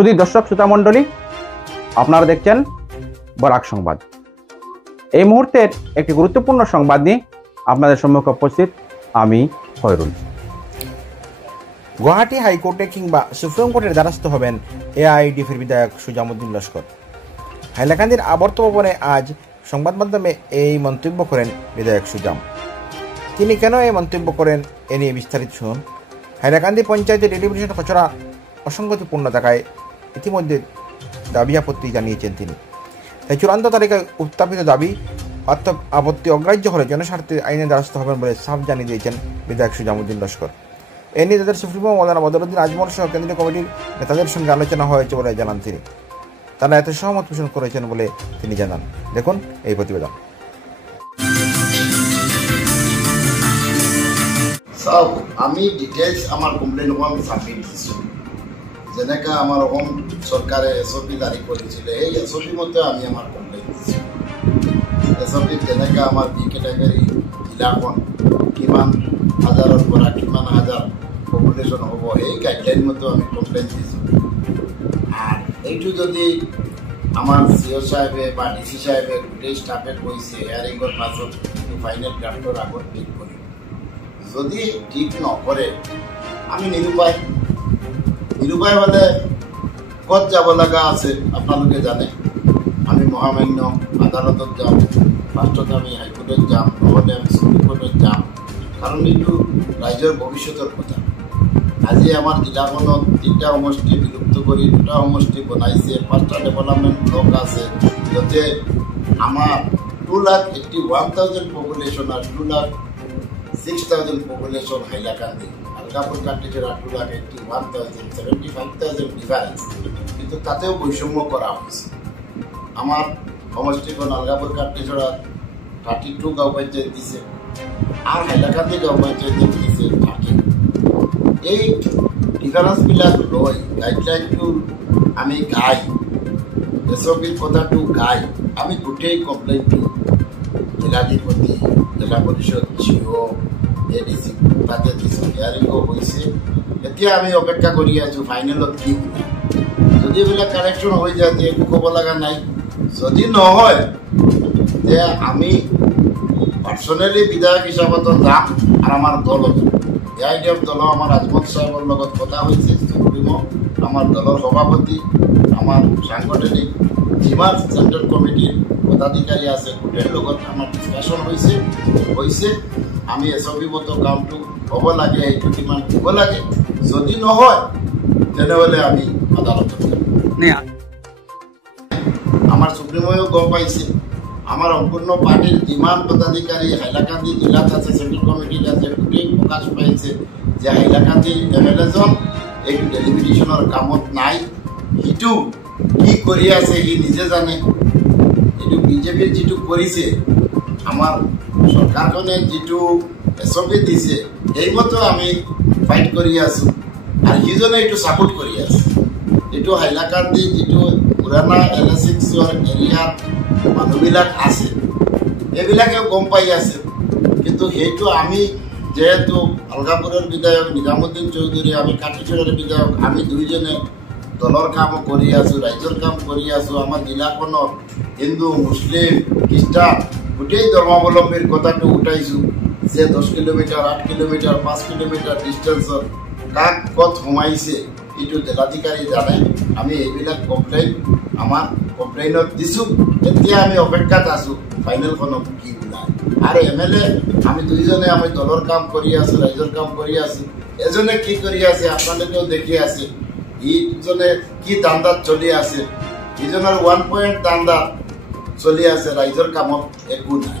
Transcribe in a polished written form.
সুধী দর্শক শ্রোতা মণ্ডলী, আপনারা দেখছেন বরাক সংবাদ। এই মুহূর্তের একটি গুরুত্বপূর্ণ সংবাদ নিয়ে আপনাদের সম্মুখে উপস্থিত আমি খয়রুল। গুয়াহাটি হাইকোর্টে কিংবা সুপ্রিম কোর্টের দ্বারস্থ হবেন এআইডিএফের বিধায়ক সুজামউদ্দিন লস্কর। হাইলাকান্দির আবর্ত ভবনে আজ সংবাদ মাধ্যমে এই মন্তব্য করেন বিধায়ক সুজাম। তিনি কেন এই মন্তব্য করেন এ নিয়ে বিস্তারিত শুনুন। হাইলাকান্দি পঞ্চায়েতের ডেলিমিটেশন খসড়া অসঙ্গতিপূর্ণ থাকায় ইতিমধ্যে দাবি আপত্তি জানিয়েছেন তিনি। তাই চূড়ান্ত তালিকায় উত্থাপিত দাবি আপত্তি অগ্রাহ্য হলে জনস্বার্থে আইনের দ্বারস্থ হবেন বলে সাফ জানিয়ে দিয়েছেন বিধায়ক সুজামউদ্দিন লস্কর। এ নিয়ে তাদের সুপ্রিমো মৌলানা বদরুদ্দিন আজমল সহ কেন্দ্রীয় কমিটির নেতাদের সঙ্গে আলোচনা হয়েছে বলে জানান তিনি। তারা এতে সহমত পোষণ করেছেন বলে তিনি জানান। দেখুন এই প্রতিবেদন। আমি ডিটেলস আমার কমপ্লেন সাবমিট দিছো, যেনেকা আমার হোম সরকারে এসওপি জারি করেছিল এই এসওপি মতো আমি আমার কমপ্লেন দিছি। এসওপি যেনেকা আমার বি ক্যাটাগরি জেলাখন কিমান হাজারের পৰা কিমান হাজার পপুলেশন হব এই গাইডলাইন মতো আমি কমপ্লেন দিছো। আর এইটু যদি আমার সিও সাহেবে বা ডিসি সাহেবে গোটেই স্টাফে কৈছে হেয়ারিংর পাছত ফাইনাল ড্রাফটর আগত ঠিক করি, যদি ঠিক নকৰে আমি নিরুপায় হলে কত যাব লগা আছে আপোনালোকে জানে। আমি মহামান্য আদালতত যাম, ফাৰ্ষ্টত আমি হাইকোর্টত যাম, নহলে আমি সুপ্রিম কোর্টত যাম, কারণ এইটো রাজ্যের ভবিষ্যতের কথা। আজি আমার জিলাখনত 3টা সমষ্টি বিলুপ্ত করে 2টা সমষ্টি বনাইছে, 5টা ডেভেলপমেন্ট ব্লক আছে, যাতে আমার 2,81,000 পপুলেশন আর 2,06,000 পপুলেশন হাইলাকান্দি, আলগাপুর কান্ট্রিজেরা 2,81,000, 75,000 ডিফারেন্স, কিন্তু তাতেও বৈষম্য করা হয়েছে। আমার সমষ্টিখন আলগাপুর কান্ট্রিজেরা 32 গাঁও পঞ্চায়েত দিছে আর হাইলাকান্দি গাঁও পঞ্চায়েত দিছে 30। এই ডিফারেন্সবিলাক লৈ গাইডলাইনটো আমি গাই এসপির কথাটো গাই আমি গোটেই কমপ্লেইনটো জিলাধিপতি, জেলা পরিষদ, সিও, এডিসি তাতে দিছোঁ। হিয়াৰিঙো হৈছে, এতিয়া আমি অপেক্ষা কৰি আছোঁ ফাইনেলত কি হয়। যদি এইবিলাক কাৰেকশ্যন হৈ যায় তে একো ক'ব লগা নাই, যদি নহয় তে আমি পার্সোনালি বিধায়ক হিসাবত যাম আর আমার দলত এআইডিএফ দল আমার আজমল সাহেবের লগত কথা হয়েছে। সুপ্রিমো আমার দলের সভাপতি, আমার সাংগঠনিক যিমান সেন্ট্রাল কমিটির পদাধিকারী আছে গোটের লগত আমার ডিসকাশন হয়েছে। আমি এসপি মতো কামটো হব লাগে, এইটো ডিমান্ড দিব লাগে, যদি নহয় তেনেহলে আমি আদালতত যাম। আমার সুপ্রিমোও গম পাইছে, আমার সম্পূর্ণ পার্টির যিমান পদাধিকারী হাইলাকান্দি জেলাত আছে, সেন্ট্রাল কমিটির আছে, গোটেই প্রকাশ পাইছে যে হাইলাকান্দির এমএলএজন এই ডেলিমিটেশনের কামত নাই। সিটো কি কৰি আছে সি নিজে জানে। এইটো বিজেপিৰ যিটো কৰিছে, আমাৰ সৰকাৰখনে যিটো এসপি দিছে এইমতো আমি ফাইট কৰি আছো আৰ সিজনে এইটো সাপোৰ্ট কৰি আছে। এইটো হাইলাকান্দি যিটো পুরানা LA6 এরিয়ার মানুহবিলাক আছে এইবিলাকেও গম পাই আছে, কিন্তু সেইটো আমি যেহেতু আলগাপুরের বিধায়ক নিজামুদ্দিন চৌধুরী, আমি কাটিছড়ার বিধায়ক, আমি দুইজনে দলের কাম কৰি আছো, ৰাজ্যেৰ কাম কৰি আছো। আমার জেলাখনত হিন্দু, মুসলিম, খ্রিস্টান গোটেই ধর্মাবলম্বীর কথাটো উঠাইছো যে 10 কিলোমিটার, 8 কিলোমিটার, 5 কিলোমিটার ডিস্টেন্সত কাক কত সোমাইছে এইটো জেলাধিকারী জানে। আমি এইবিলাক কমপ্লেইন আমার কমপ্লেইনত দিছো। এতিয়া আমি অপেক্ষাত আছো ফাইনেলখনত কি ওলায়। আর এমএলএ আমি দুইজনে আমি দলের কাম কৰি আছো, ৰাজ্যেৰ কাম কৰি আছো। এজনে কি কৰি আছে আপনাদেৰকেও দেখি আছে, ইজনে কি দান্দাত চলি আছে, ইজনেৰ 1 পয়েন্ট দান্দা চলি আছে, ৰাজ্যেৰ কামত একো নাই।